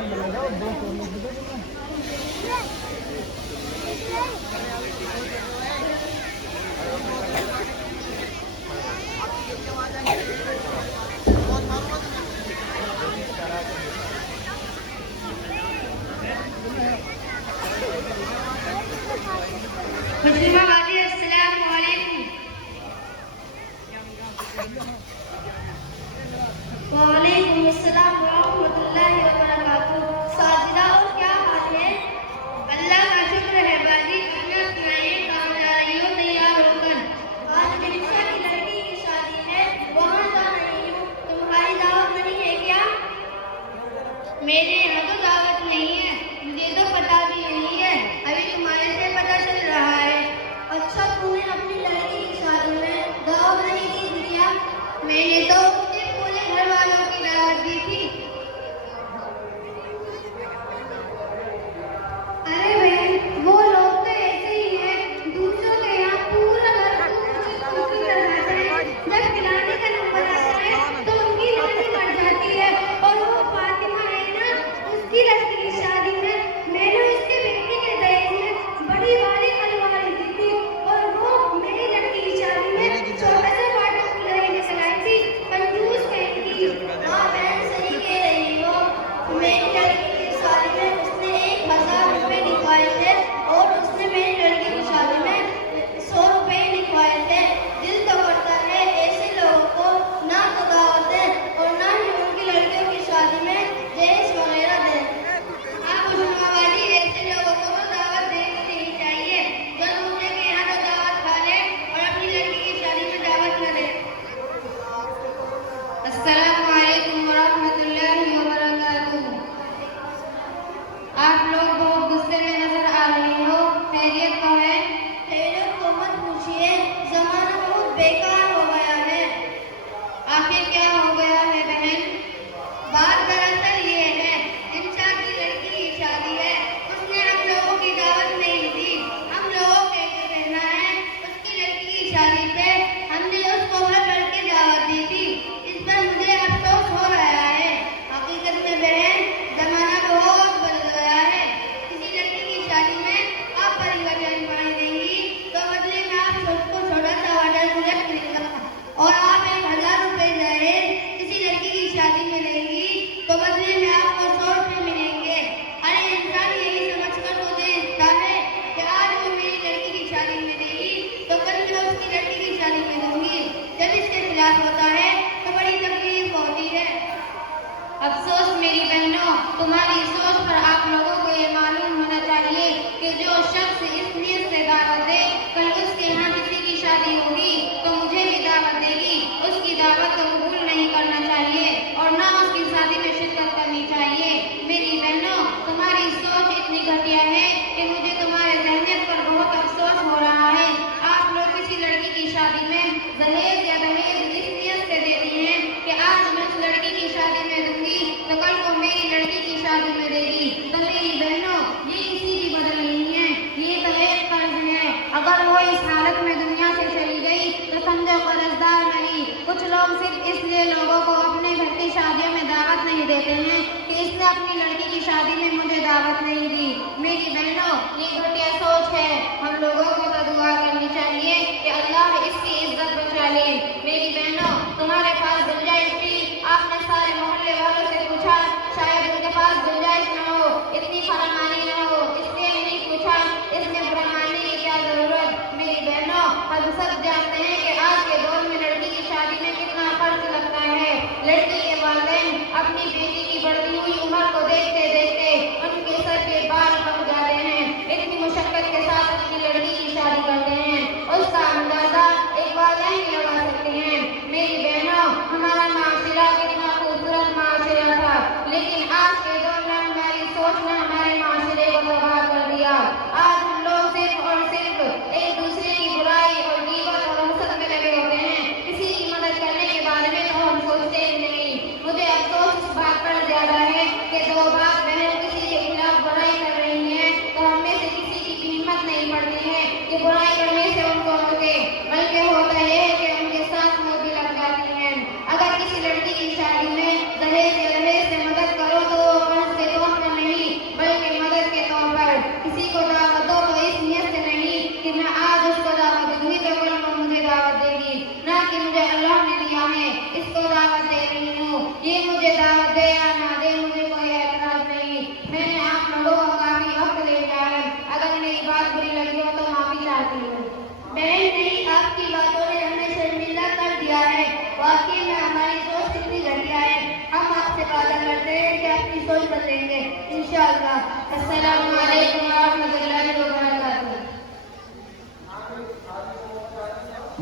मुस्लिमा वाली अस्सलाम वालेकुम। वालेकुम अस्सलाम रहमतुल्लाहि व बरकातुहू। साजिदा और क्या हाल है? अल्लाह का शुक्र है बाजी। खाना सुनाइए, काम जा रही हो तैयार होकर। आज रिक्शा की लड़की की शादी है, वहाँ जा रही हूँ। तुम्हारी दावत नहीं है क्या? मेरे यहाँ तो दावत नहीं है, मुझे तो पता भी नहीं है, अभी तुम्हारे से पता चल रहा है। अच्छा, तूने अपनी लड़की की शादी में दावत नहीं दी दिया? मैंने तो उसके पूरे घर वालों की दावत दी थी। अरे बहन, वो लोग तो ऐसे ही हैं, दूसरों के यहाँ पूरा घर कुछ लगाते हैं, जब खिलाने का नंबर आता है तो उनकी नानी मर जाती है। और वो फातिमा है ना, उसकी लड़की की शादी में मैंने उसके बेटे के दहेज में बड़ी वाली अलमारी दी थी, और वो मेरी लड़की की शादी में छोटा सा वाटर कूलर ही लेकर आई थी। कंजूस कहीं की। हाँ बहन, सही कह रही हो। मेरी लड़की की शादी में उसने 1000 रुपए लिखवाए थे, और उसने मेरी लड़की की शादी में 100 रुपए लिखवाए थे। दिल तो करता है ऐसे लोगों को ना तो दावत दे और ना ही उनकी लड़कियों की शादी में दहेज वगैरह दे। आप मुसलमानवादी ऐसे लोगों को तो दावत देनी नहीं चाहिए, जो दूसरे के यहाँ तो दावत खा ले और अपनी लड़की की शादी में दावत न दे। अस्सलामु अलैकुम व रहमतुल्लाहि व बरकातुहू। आप लोग बहुत गुस्से में नजर आ रही हो, खैरियत तो है? खैरियत को मत पूछिए, जमाना बहुत बेकार हो गया है। आखिर क्या हो गया है बहन? बात दरअसल ये है, इंसान की लड़की की शादी है, उसने हम लोगों की दावत नहीं दी। हम लोगों का ये कहना है, उसकी लड़की की शादी पे हमने उसको भर भर के दावत दी थी। इस पर मुझे अफसोस हो रहा है। हकीकत में बहन, जमाना बहुत बदल गया है। किसी लड़की की शादी में आप परिवार पानी देंगी तो बदले में आप उसको छोटा सा वाटर कूलर खरीदेगा, और आप 1000 रुपए दहेज किसी लड़की की शादी में लेंगी तो बदले में आपको 100 रुपए मिलेंगे। अरे इंसान यही समझकर तो देता है कि आज वो मेरी लड़की की शादी में देगी तो कल मैं उसकी लड़की की शादी में दूंगी। जब इसके खिलाफ होता है तो बड़ी तकलीफ होती है। अफसोस मेरी बहनों, तुम्हारी सोच पर आप लोगों को ये मालूम होना चाहिए कि जो शख्स इस नीयत से दावत दे कल उसके यहाँ किसी की शादी होगी तो मुझे भी दावत देगी, उसकी दावत को कबूल नहीं करना चाहिए और ना उसकी शादी में शिरकत करनी चाहिए। मेरी बहनों, तुम्हारी सोच इतनी घटिया है कि मुझे तुम्हारे जहनियत पर बहुत अफसोस हो रहा है। आप लोग किसी लड़की की शादी में दहेज या दहेज इस नीयत से देती हैं कि आज मैं उस लड़की की शादी में दूंगी तो कल को मेरी लड़की की शादी में देगी। तो मेरी बहनों, ये किसी की बदल नहीं है, ये तो एक कर्ज है। अगर वो इस हालत में दुनिया से चली गई तो समझो कर्जदार नहीं। कुछ लोग सिर्फ इसलिए लोगों को अपने घर की शादियों में दावत नहीं देते हैं कि इसने अपनी लड़की की शादी में मुझे दावत नहीं दी। मेरी बहनों, ये घटिया सोच है। हम लोगों को तो दुआ करनी चाहिए कि अल्लाह इसकी इज्जत बचा ले। मेरी बहनों, तुम्हारे पास गुंजाइश थी, आपने सारे मोहल्ले वालों से पूछा, शायद उनके पास गुंजाइश न हो, इतनी फरमानी न हो, इसलिए नहीं पूछा। इसमें बुरा मानने की क्या जरूरत? मेरी बहनों, हम सब जानते हैं कि आज के दौर में लड़की की शादी में कितना खर्च लगता है। लड़की के वालिदैन अपनी बेटी की बढ़ती हुई उम्र को देखते देखते उनके सर के बाल पक जाते हैं, इतनी मुशक्कत के साथ अपनी लड़की की शादी करते हैं, उसका अंदाजा एक वालिदैन ही लगा सकते हैं। मेरी बहनों, हमारा माशरा कितना खूबसूरत माशरा था, लेकिन आज के दौर में हमारी सोच ने हमारे माशरे को तबाह कर दिया। आज हम लोग सिर्फ और सिर्फ एक दूसरे की बुराई और गीबत और हसद में लगे होते हैं। किसी की मदद करने के बारे में तो हम सोचते ही नहीं। सोच बदलेंगे इंशाअल्लाह। अस्सलामु अलैकुम व रहमतुल्लाहि व बरकातुहू।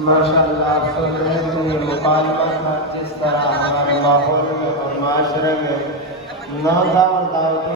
माशाअल्लाह, आप सुन रहे हैं मुकालमा का जिस तरह हमारे माहौल में और माशरे में नादा और दावत